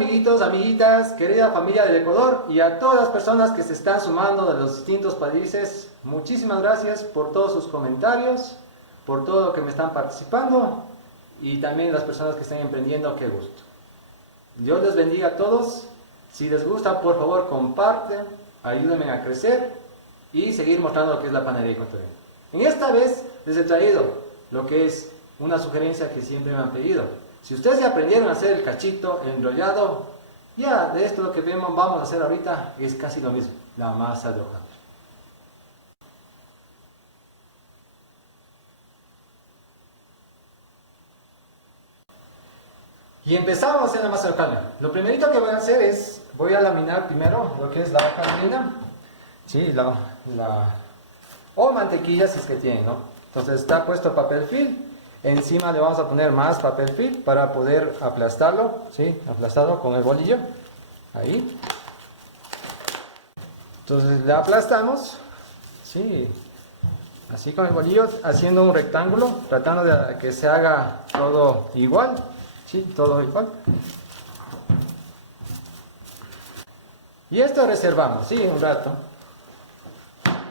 amiguitos, amiguitas, querida familia del Ecuador y a todas las personas que se están sumando de los distintos países, muchísimas gracias por todos sus comentarios, por todo lo que me están participando y también las personas que están emprendiendo, qué gusto. Dios les bendiga a todos. Si les gusta, por favor, comparten, ayúdenme a crecer y seguir mostrando lo que es la panadería ecuatoriana. En esta vez les he traído lo que es una sugerencia que siempre me han pedido. Si ustedes ya aprendieron a hacer el cachito, el enrollado, ya de esto lo que vamos a hacer ahorita es casi lo mismo, la masa de hojaldre. Y empezamos a hacer la masa de hojaldre. Lo primerito que voy a hacer es, voy a laminar primero lo que es la hojaldrina, ¿sí? O mantequilla si es que tienen, ¿no? Entonces está puesto papel film. Encima le vamos a poner más papel film para poder aplastarlo, ¿sí? Aplastarlo con el bolillo, ahí. Entonces le aplastamos, ¿sí? Así con el bolillo, haciendo un rectángulo, tratando de que se haga todo igual, ¿sí? Todo igual. Y esto reservamos, ¿sí? Un rato.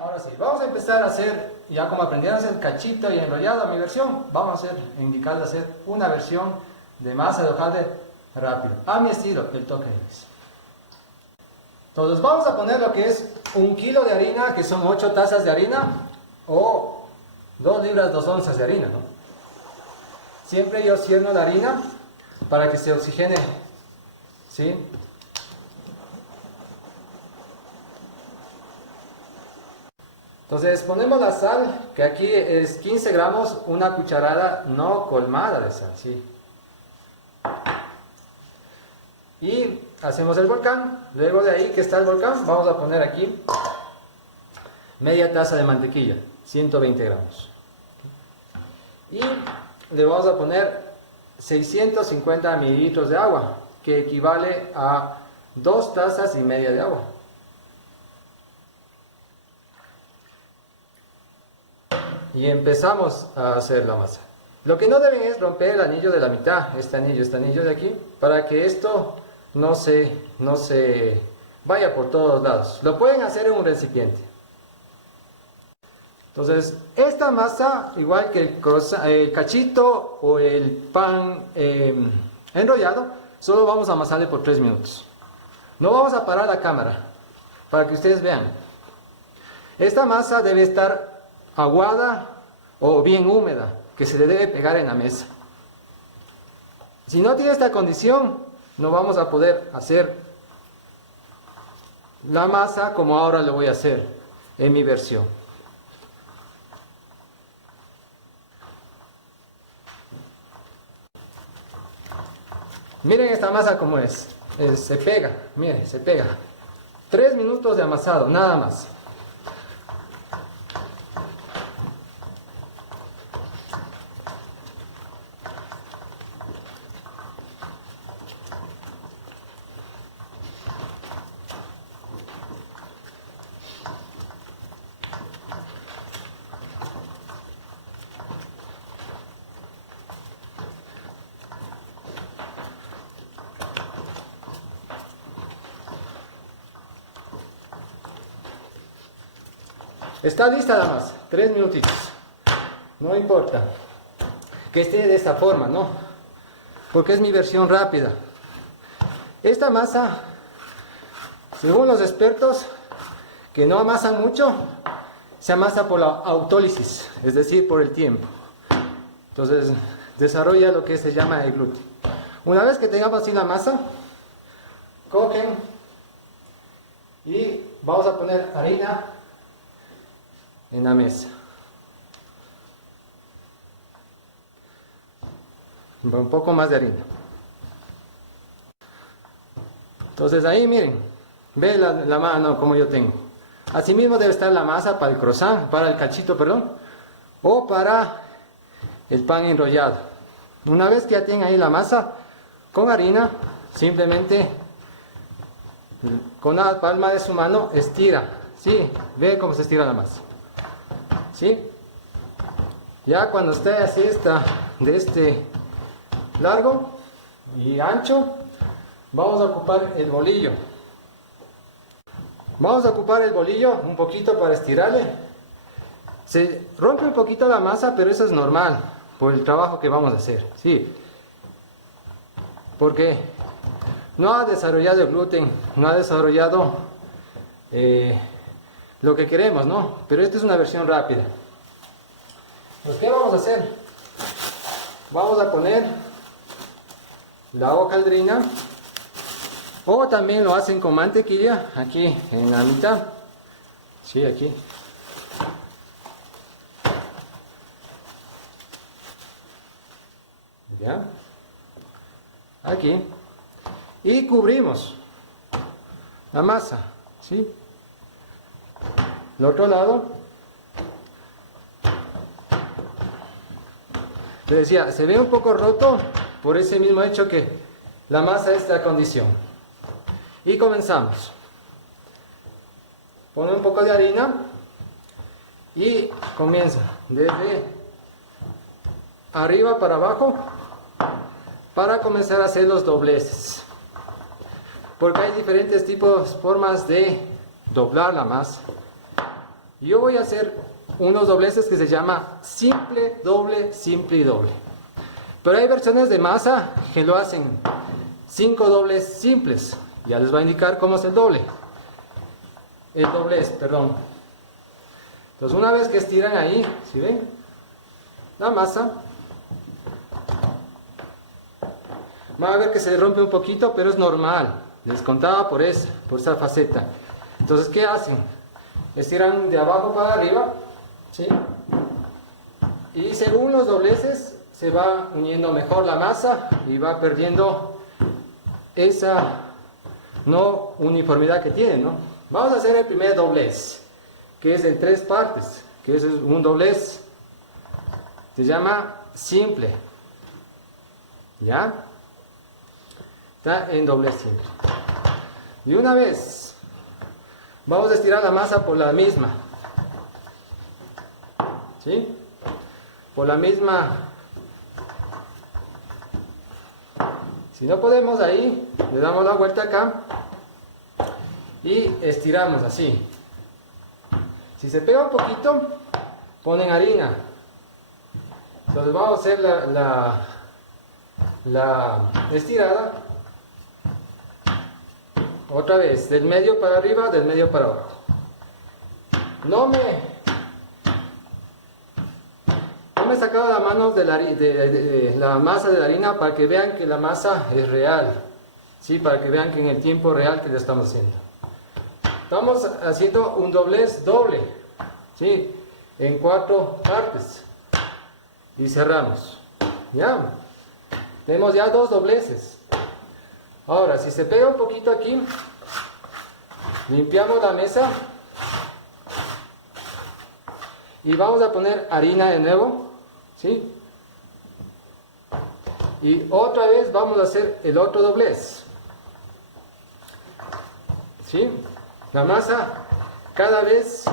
Ahora sí, vamos a empezar a hacer, ya como aprendieron a hacer cachito y enrollado a mi versión, vamos a indicarles a hacer una versión de masa de hojaldre rápido, a mi estilo, el toque de mix. Entonces vamos a poner lo que es 1 kilo de harina, que son 8 tazas de harina, o 2 libras, 2 onzas de harina, ¿no? Siempre yo cierno la harina para que se oxigene, ¿sí? Entonces ponemos la sal, que aquí es 15 gramos, una cucharada no colmada de sal, ¿sí? Y hacemos el volcán. Luego de ahí que está el volcán, vamos a poner aquí media taza de mantequilla, 120 gramos. Y le vamos a poner 650 mililitros de agua, que equivale a 2 tazas y media de agua. Y empezamos a hacer la masa. Lo que no deben es romper el anillo de la mitad, este anillo de aquí, para que esto no se vaya por todos lados. Lo pueden hacer en un recipiente. Entonces, esta masa, igual que el cachito o el pan enrollado, solo vamos a amasarle por 3 minutos. No vamos a parar la cámara, para que ustedes vean. Esta masa debe estar aguada o bien húmeda, que se le debe pegar en la mesa. Si no tiene esta condición, no vamos a poder hacer la masa como ahora lo voy a hacer en mi versión. Miren esta masa como es, se pega, miren, se pega. 3 minutos de amasado, nada más. Está lista la masa, 3 minutitos, no importa que esté de esta forma, ¿no? Porque es mi versión rápida. Esta masa, según los expertos, que no amasan mucho, se amasa por la autólisis, es decir, por el tiempo. Entonces, desarrolla lo que se llama el gluten. Una vez que tengamos así la masa, cogen y vamos a poner harina en la mesa. Un poco más de harina. Entonces ahí miren, ve la mano como yo tengo. Asimismo debe estar la masa para el croissant, para el cachito, perdón, o para el pan enrollado. Una vez que ya tienen ahí la masa con harina, simplemente con la palma de su mano estira, ¿sí? Ve cómo se estira la masa. ¿Sí? Ya cuando esté así, está de este largo y ancho, vamos a ocupar el bolillo. Vamos a ocupar el bolillo un poquito para estirarle. Se rompe un poquito la masa, pero eso es normal por el trabajo que vamos a hacer, ¿sí? Porque no ha desarrollado el gluten, no ha desarrollado lo que queremos, ¿no? Pero esta es una versión rápida. Pues, ¿qué vamos a hacer? Vamos a poner la hojaldrina, o también lo hacen con mantequilla, aquí en la mitad, sí, aquí. Ya, aquí, y cubrimos la masa, ¿sí? El otro lado, les decía, se ve un poco roto por ese mismo hecho que la masa es de condición. Y comenzamos. Pone un poco de harina y comienza desde arriba para abajo para comenzar a hacer los dobleces. Porque hay diferentes tipos, formas de doblar la masa. Yo voy a hacer unos dobleces que se llama simple, doble, simple y doble. Pero hay versiones de masa que lo hacen 5 dobles simples. Ya les va a indicar cómo es el doble. El doblez, perdón. Entonces una vez que estiran ahí, ¿sí ven? La masa. Van a ver que se rompe un poquito, pero es normal. Les contaba por esa faceta. Entonces, ¿qué hacen? Estiran de abajo para arriba, ¿sí? Y según los dobleces se va uniendo mejor la masa y va perdiendo esa no uniformidad que tiene, ¿no? Vamos a hacer el primer doblez, que es en 3 partes, que es un doblez, se llama simple, ¿ya? Está en doblez simple. Y una vez vamos a estirar la masa por la misma, ¿sí? Por la misma. Si no podemos ahí, le damos la vuelta acá y estiramos así. Si se pega un poquito, ponen harina. Entonces vamos a hacer la estirada. Otra vez, del medio para arriba, del medio para abajo. No me he sacado las manos de la masa de la harina para que vean que la masa es real, ¿sí? Para que vean que en el tiempo real que lo estamos haciendo. Estamos haciendo un doblez doble, ¿sí? En 4 partes. Y cerramos. ¿Ya? Tenemos ya 2 dobleces. Ahora, si se pega un poquito aquí, limpiamos la mesa y vamos a poner harina de nuevo, ¿sí? Y otra vez vamos a hacer el otro doblez, ¿sí? La masa cada vez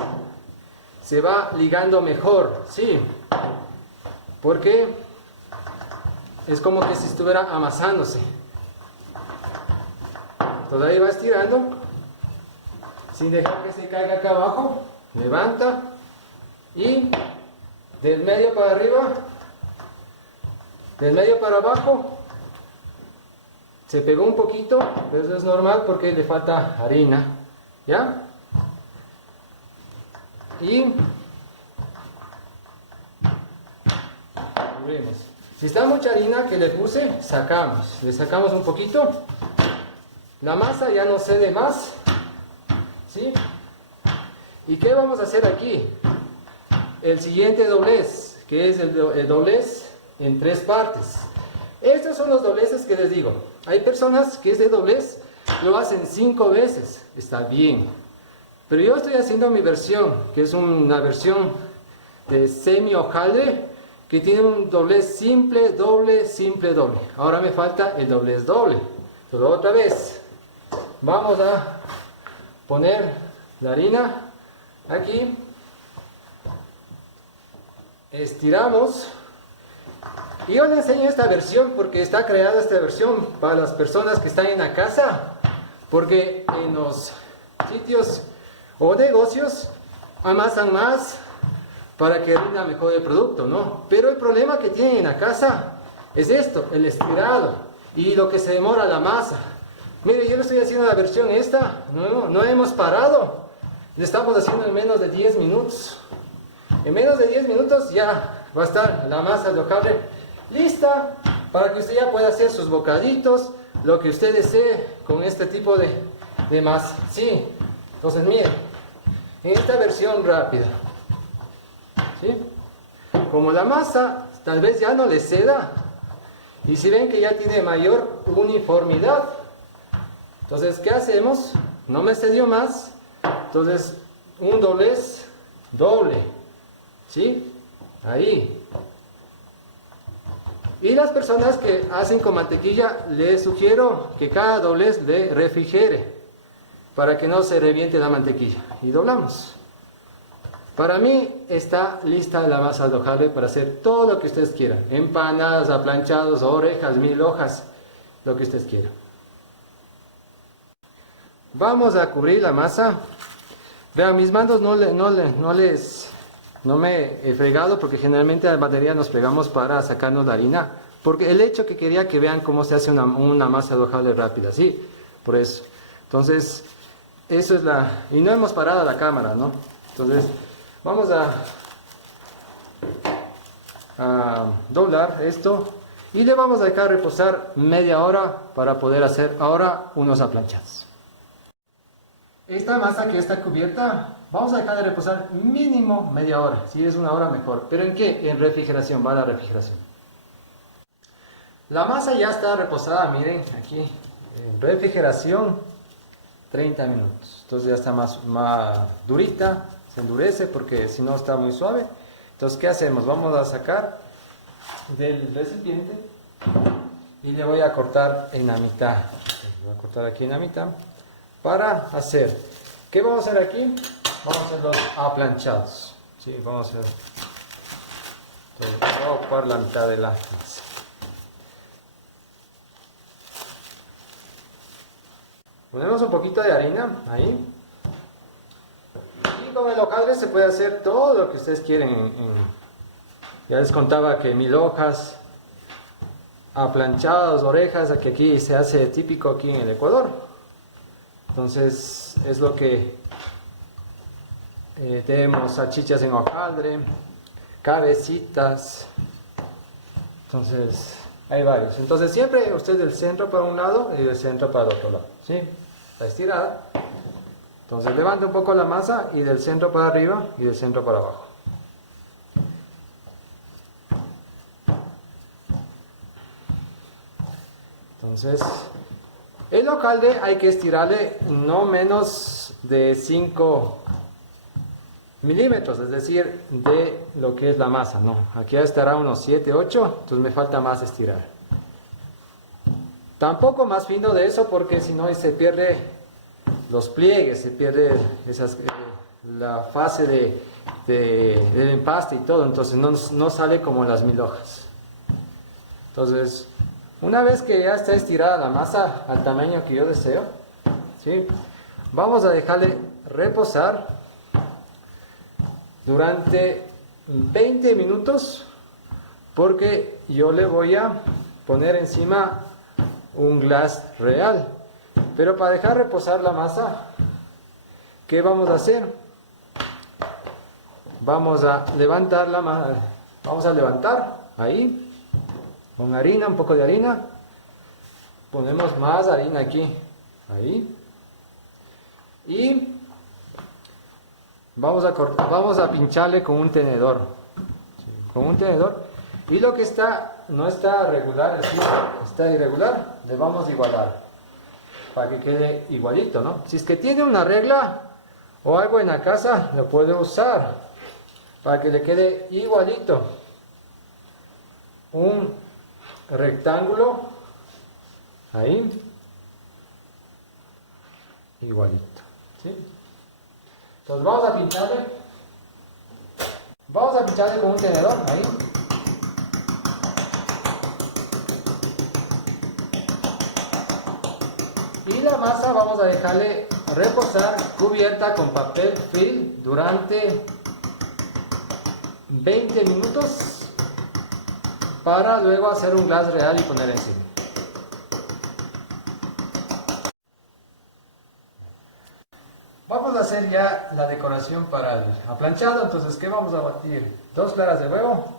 se va ligando mejor, ¿sí? Porque es como que si estuviera amasándose. Entonces ahí va estirando, sin dejar que se caiga acá abajo, levanta y del medio para arriba, del medio para abajo, se pegó un poquito, pero eso es normal porque le falta harina, ¿ya? Y cubrimos. Si está mucha harina que le puse, le sacamos un poquito. La masa ya no cede más, ¿sí? ¿Y qué vamos a hacer aquí? El siguiente doblez, que es el doblez en 3 partes. Estos son los dobleces que les digo. Hay personas que este doblez lo hacen 5 veces, está bien. Pero yo estoy haciendo mi versión, que es una versión de semi hojaldre, que tiene un doblez simple, doble, simple, doble. Ahora me falta el doblez doble. Pero otra vez. Vamos a poner la harina aquí, estiramos Y yo le enseño esta versión porque está creada esta versión para las personas que están en la casa, porque en los sitios o negocios amasan más para que rinda mejor el producto, ¿no? Pero el problema que tienen en la casa es esto, el estirado y lo que se demora la masa. Mire, yo le estoy haciendo la versión esta, no hemos parado, le estamos haciendo en menos de 10 minutos. En menos de 10 minutos ya va a estar la masa alojable lista para que usted ya pueda hacer sus bocaditos, lo que usted desee con este tipo de masa. Sí, entonces mire, en esta versión rápida, ¿sí? Como la masa tal vez ya no le ceda, y si ven que ya tiene mayor uniformidad, entonces ¿qué hacemos? No me cedió más, entonces un doblez doble, ¿sí? Ahí. Y las personas que hacen con mantequilla, les sugiero que cada doblez le refrigere para que no se reviente la mantequilla. Y doblamos. Para mí está lista la masa alojable para hacer todo lo que ustedes quieran. Empanadas, aplanchados, orejas, 1000 hojas, lo que ustedes quieran. Vamos a cubrir la masa. Vean, mis manos no me he fregado porque generalmente la batería nos fregamos para sacarnos la harina. Porque el hecho que quería que vean cómo se hace una masa alojable rápida, ¿sí? Por eso. Entonces, eso es la... Y no hemos parado la cámara, ¿no? Entonces, vamos a doblar esto y le vamos a dejar reposar media hora para poder hacer ahora unos aplanchados. Esta masa que está cubierta, vamos a dejar de reposar mínimo media hora. Si es una hora mejor. ¿Pero en qué? En refrigeración, va la refrigeración. La masa ya está reposada, miren, aquí, en refrigeración, 30 minutos. Entonces ya está más durita, se endurece porque si no está muy suave. Entonces, ¿qué hacemos? Vamos a sacar del recipiente y le voy a cortar en la mitad. Voy a cortar aquí en la mitad para hacer. ¿Qué vamos a hacer aquí? Vamos a hacer los aplanchados. Sí, vamos a hacer. Entonces, voy a ocupar la mitad de la masa. Ponemos un poquito de harina ahí. Y con el hojaldre se puede hacer todo lo que ustedes quieren. Ya les contaba que 1000 hojas, aplanchados, orejas, que aquí se hace típico aquí en el Ecuador. Entonces es lo que tenemos: salchichas en hojaldre, cabecitas. Entonces hay varios. Entonces siempre usted del centro para un lado y del centro para el otro lado, ¿sí? Está estirada. Entonces levanta un poco la masa y del centro para arriba y del centro para abajo. Entonces el hojaldre hay que estirarle no menos de 5 milímetros, es decir, de lo que es la masa, ¿no? Aquí ya estará unos 7, 8, entonces me falta más estirar. Tampoco más fino de eso porque si no se pierde los pliegues, se pierde la fase del empaste y todo, entonces no sale como las 1000 hojas. Entonces, una vez que ya está estirada la masa al tamaño que yo deseo, ¿sí? Vamos a dejarle reposar durante 20 minutos porque yo le voy a poner encima un glass real. Pero para dejar reposar la masa, ¿qué vamos a hacer? Vamos a levantar la masa, vamos a levantar ahí con harina, un poco de harina. Ponemos más harina aquí, ahí. Y vamos a pincharle con un tenedor. ¿Sí? Con un tenedor. Y lo que no está regular, así, está irregular, le vamos a igualar. Para que quede igualito, ¿no? Si es que tiene una regla o algo en la casa, lo puede usar para que le quede igualito. Un rectángulo ahí, igualito, ¿sí? Entonces vamos a pincharle con un tenedor ahí. la masa vamos a dejarle reposar cubierta con papel film durante 20 minutos para luego hacer un glass real y poner encima. Vamos a hacer ya la decoración para el aplanchado. Entonces, ¿qué vamos a batir? 2 claras de huevo.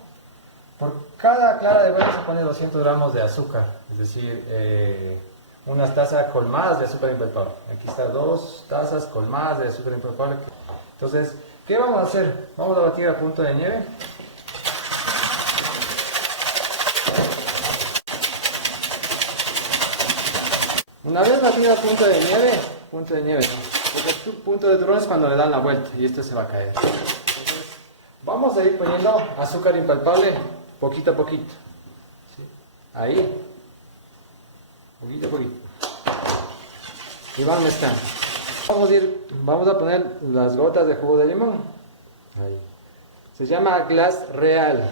Por cada clara de huevo se pone 200 gramos de azúcar, es decir, unas tazas colmadas de azúcar impalpable. Aquí está 2 tazas colmadas de azúcar impalpable. Entonces, ¿qué vamos a hacer? Vamos a batir a punto de nieve. Una vez batido a punto de nieve, porque el punto de turrón es cuando le dan la vuelta y este se va a caer. Entonces, vamos a ir poniendo azúcar impalpable poquito a poquito. ¿Sí? Ahí. Poquito a poquito. Y van mezclando. Vamos a poner las gotas de jugo de limón. Ahí. Se llama glass real.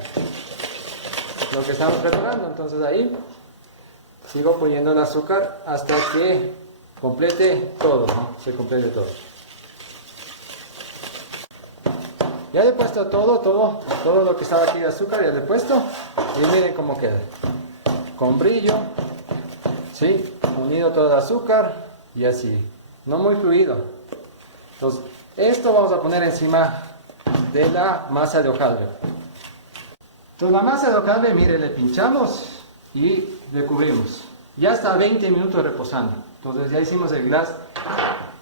Lo que estamos preparando. Entonces ahí sigo poniendo el azúcar hasta que complete todo, ¿no? Se complete todo. Ya le he puesto todo lo que estaba aquí de azúcar, ya le he puesto. Y miren cómo queda. Con brillo. ¿Sí? Unido todo el azúcar y así. No muy fluido. Entonces, esto vamos a poner encima de la masa de hojaldre. Entonces, la masa de hojaldre, mire, le pinchamos y le cubrimos. Ya está 20 minutos reposando. Entonces, ya hicimos el glass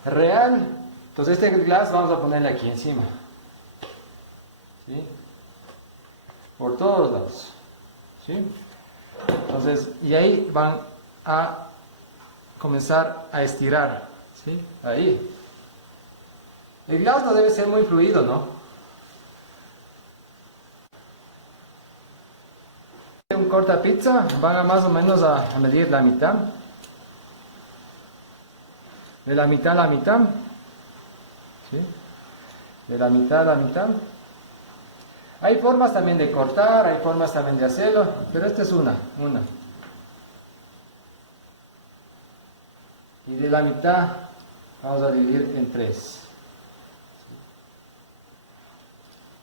real. Entonces, este glass vamos a ponerle aquí encima. ¿Sí? Por todos lados. ¿Sí? Entonces, y ahí van a comenzar a estirar. ¿Sí? Ahí. El glass no debe ser muy fluido, ¿no? Un corta pizza, van a más o menos a medir la mitad. De la mitad a la mitad. ¿Sí? De la mitad a la mitad. Hay formas también de cortar, hay formas también de hacerlo, pero esta es una. Y de la mitad vamos a dividir en 3.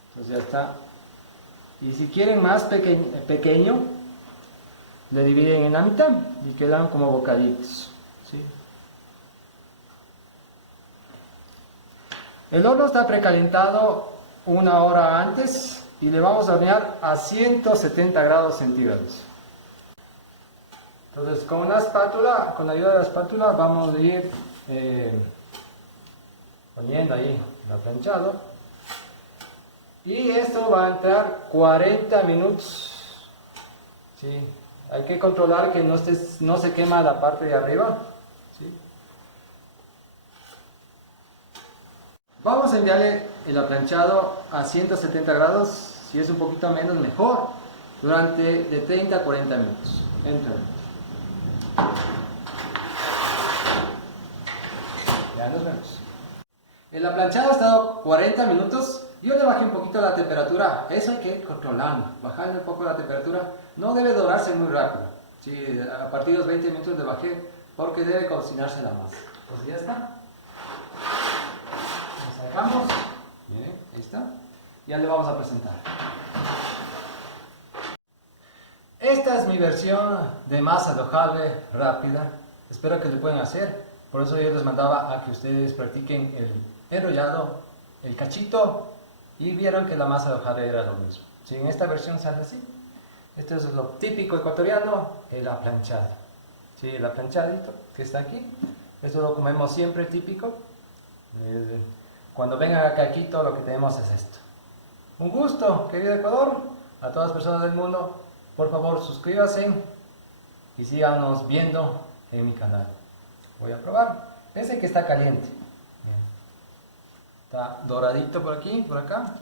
Entonces ya está. Y si quieren más pequeño, le dividen en la mitad y quedan como bocaditos. ¿Sí? El horno está precalentado 1 hora antes y le vamos a hornear a 170 grados centígrados. Entonces, con la ayuda de la espátula, vamos a ir poniendo ahí el aplanchado. Y esto va a entrar 40 minutos. ¿Sí? Hay que controlar que no se quema la parte de arriba. ¿Sí? Vamos a enviarle el aplanchado a 170 grados, si es un poquito menos mejor, durante de 30 a 40 minutos. Entra. Ya nos vemos. El aplanchado ha estado 40 minutos. Yo le bajé un poquito la temperatura. Eso hay que ir controlando. Bajarle un poco la temperatura. No debe dorarse muy rápido. Sí, a partir de los 20 minutos le bajé porque debe cocinarse la masa. Pues ya está. Lo sacamos. Miren, ahí está. Ya le vamos a presentar. Esta es mi versión de masa de hojaldre rápida. Espero que lo puedan hacer. Por eso yo les mandaba a que ustedes practiquen el enrollado, el cachito, y vieron que la masa de hojaldre era lo mismo. Si en esta versión sale así. Esto es lo típico ecuatoriano, el aplanchado. Sí, el aplanchadito que está aquí. Esto lo comemos siempre típico. Cuando vengan acá a Quito, lo que tenemos es esto. Un gusto, querido Ecuador. A todas las personas del mundo, por favor suscríbanse y síganos viendo en mi canal. Voy a probar. Piensen que está caliente. Bien. Está doradito por aquí, por acá.